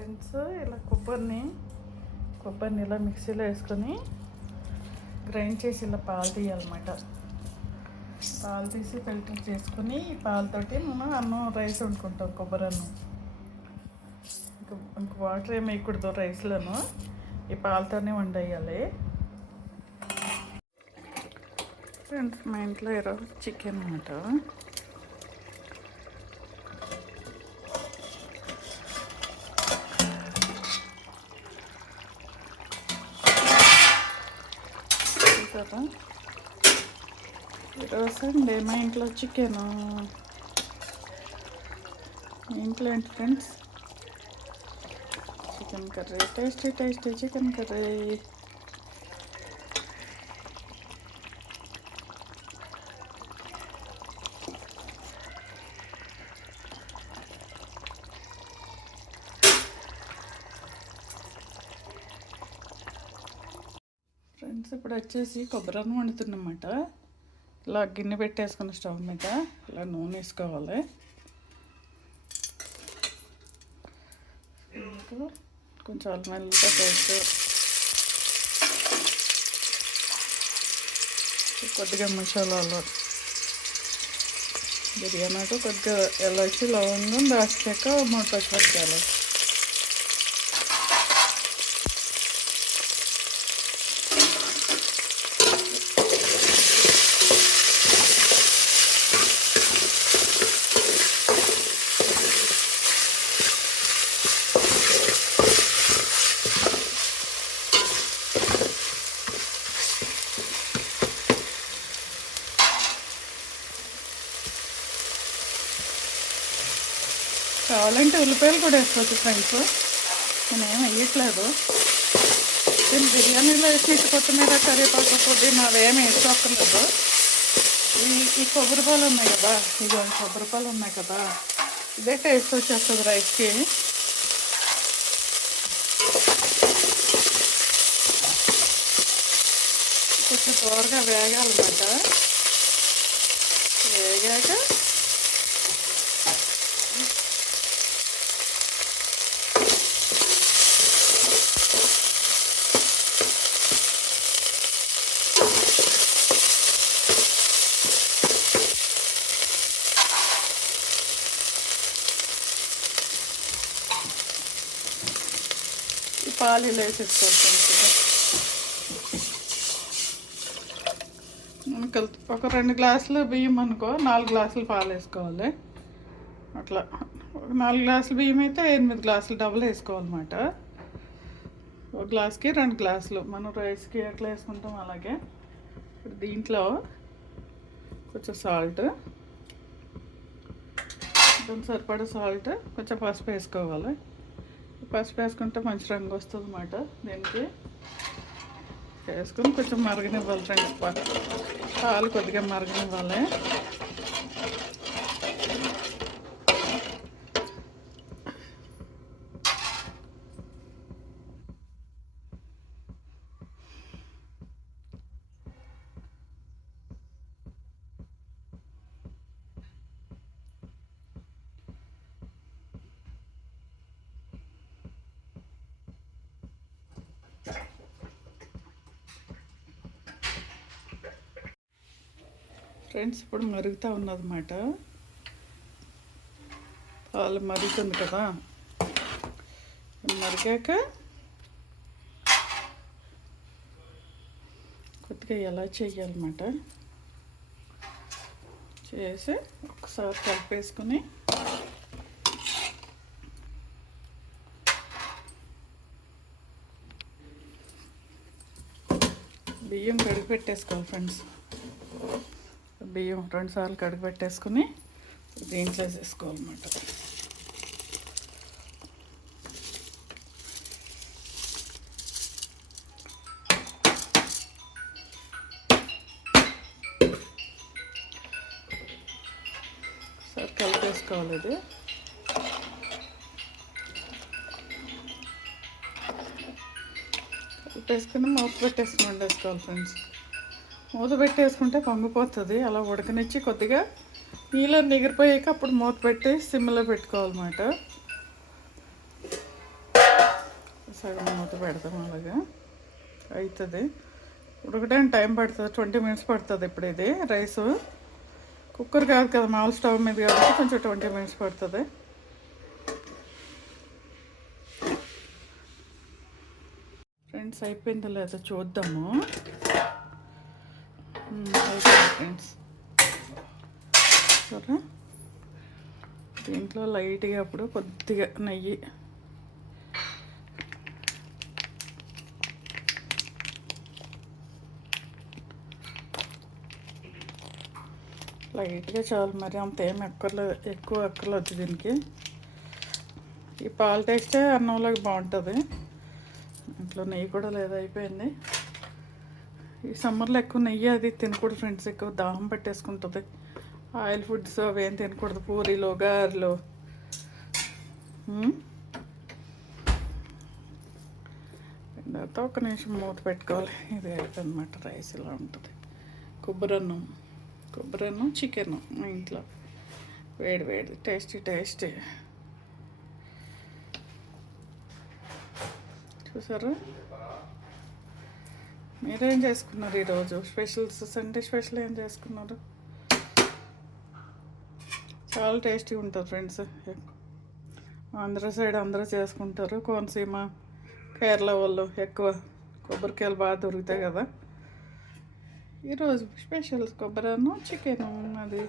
Friends, ఇలా కొబ్బరిని ఇలా మిక్సీలో వేసుకొని గ్రైండ్ చేసి ఇలా పాలు తీయాలన్నమాట. పాలు తీసి ఫిల్టర్ చేసుకొని ఈ పాలతోటి మనం అన్నం రైస్ వండుకుంటాం. కొబ్బరి అన్నం ఇంక వాటర్ ఏమి వేయకూడదు రైస్లోను, ఈ పాలతోనే వండేయాలి. ఫ్రెండ్స్, మా ఇంట్లో ఈరోజు చికెన్ అన్నమాట. ఈరోజు అండి మా ఇంట్లో చికెన్. మా ఇంట్లో ఏంటి friends, chicken curry, tasty chicken curry. Friends, ఇప్పుడు వచ్చేసి కొబ్బరి అన్నం వండుతున్నమాట. ఇలా గిన్నె పెట్టేసుకున్న స్టవ్ మీద ఇలా నూనె వేసుకోవాలి. కొంచెం అల్లం వెల్లుల్లి పేస్ట్, కొద్దిగా మసాలాలు, బిర్యానీ కొద్దిగా ఎలాచి, లవంగం, దాల్చాక 3 పచ్చిమిరపకాయలు. కావాలంటే ఉల్లిపాయలు కూడా వేసుకోవచ్చు ఫ్రెండ్స్, నేనేం వేయట్లేదు. నేను బిర్యానీలో వేసినట్టు కొత్తిమీర, కరివేపాకు, పుదీనా అవేమి వేసుకోక్కర్లేదు. ఈ కొబ్బరి పాలు ఉన్నాయి కదా, ఇదిగో కొబ్బరి పాలు ఉన్నాయి కదా, ఇదే టేస్ట్ వచ్చేస్తుంది రైస్కి. కొంచెం త్వరగా వేగాలన్నమాట. వేగాక పాలు ఇలా వేసేసుకోవాలి. మనకు ఒక 2 గ్లాసులు బియ్యం అనుకో, 4 గ్లాసులు పాలు వేసుకోవాలి. అట్లా ఒక 4 గ్లాసులు బియ్యం అయితే 8 గ్లాసులు డబుల్ వేసుకోవాలన్నమాట. ఒక గ్లాస్కి 2 గ్లాసులు మనం రైస్కి ఎట్లా వేసుకుంటాం అలాగే. ఇప్పుడు దీంట్లో కొంచెం సాల్ట్, కొంచెం సరిపడా సాల్ట్, కొంచెం పసుపు వేసుకోవాలి. పసుపు వేసుకుంటే మంచి రంగు వస్తుంది అన్నమాట. దీనికి వేసుకుని కొంచెం మరగనివ్వాలి ఫ్రెండ్స్. పాలు కొద్దిగా మరగనివ్వాలి. ఫ్రెండ్స్, ఇప్పుడు మరుగుతూ ఉన్నదన్నమాట. పాలు మరుగుతుంది కదా, మరిగాక కొద్దిగా ఎలా చేయాలన్నమాట. చేసి ఒకసారి కలిపేసుకుని బియ్యం కడిగి పెట్టేసుకోవాలి ఫ్రెండ్స్. బియ్యం 2 సార్లు కడిగి పెట్టేసుకుని దీంట్లో వేసేసుకోవాలన్నమాట. ఒకసారి కలిపేసుకోవాలి. ఇది కలిపేసుకుని మూత పెట్టేసుకుని వండేసుకోవాలి ఫ్రెండ్స్. మూత పెట్టేసుకుంటే పొంగిపోతుంది. అలా ఉడకనిచ్చి కొద్దిగా నీళ్ళు నిగిరిపోయాక అప్పుడు మూత పెట్టి సిమ్లో పెట్టుకోవాలన్నమాట. సగం మూత పెడతాం, అలాగా అవుతుంది. ఉడకడానికి టైం పడుతుంది, 20 minutes పడుతుంది. ఇప్పుడు ఇది రైసు కుక్కర్ కాదు కదా, మామూలు స్టవ్ మీద కాబట్టి కొంచెం 20 minutes పడుతుంది. ఫ్రెండ్స్ అయిపోయిందో లేదో చూద్దాము. అయిపోయింది ఫ్రెండ్స్. సరే, దీంట్లో లైట్గా అప్పుడు కొద్దిగా నెయ్యి, లైట్గా చాలు, మరి అంత ఏం ఎక్కువ అక్కర్లేదు దీనికి. ఈ పాలు టేస్టే అన్నంలోకి బాగుంటుంది. ఇంట్లో నెయ్యి కూడా లేదు, అయిపోయింది. ఈ సమ్మర్లో ఎక్కువ నెయ్యి అది తినకూడదు ఫ్రెండ్స్, ఎక్కువ దాహం పట్టేసుకుంటుంది. ఆయిల్ ఫుడ్స్ అవి ఏం తినకూడదు, పూరీలు గారెలు. తర్వాత ఒక నిమిషం మూత పెట్టుకోవాలి. ఇది అయిపోయిందన్నమాట. రైస్ ఇలా ఉంటుంది. కొబ్బరన్నం చికెన్ మా ఇంట్లో వేడి వేడి టేస్టీ. చూసారా? మీరేం చేసుకున్నారు ఈరోజు? సండే స్పెషల్ ఏం చేసుకున్నారు? చాలా టేస్టీగా ఉంటుంది ఫ్రెండ్స్. ఆంధ్ర సైడ్ అందరూ చేసుకుంటారు. కోనసీమ, కేరళ వాళ్ళు ఎక్కువ కొబ్బరికాయలు బాగా దొరుకుతాయి కదా. ఈరోజు స్పెషల్ కొబ్బరన్నం చికెన్ అది.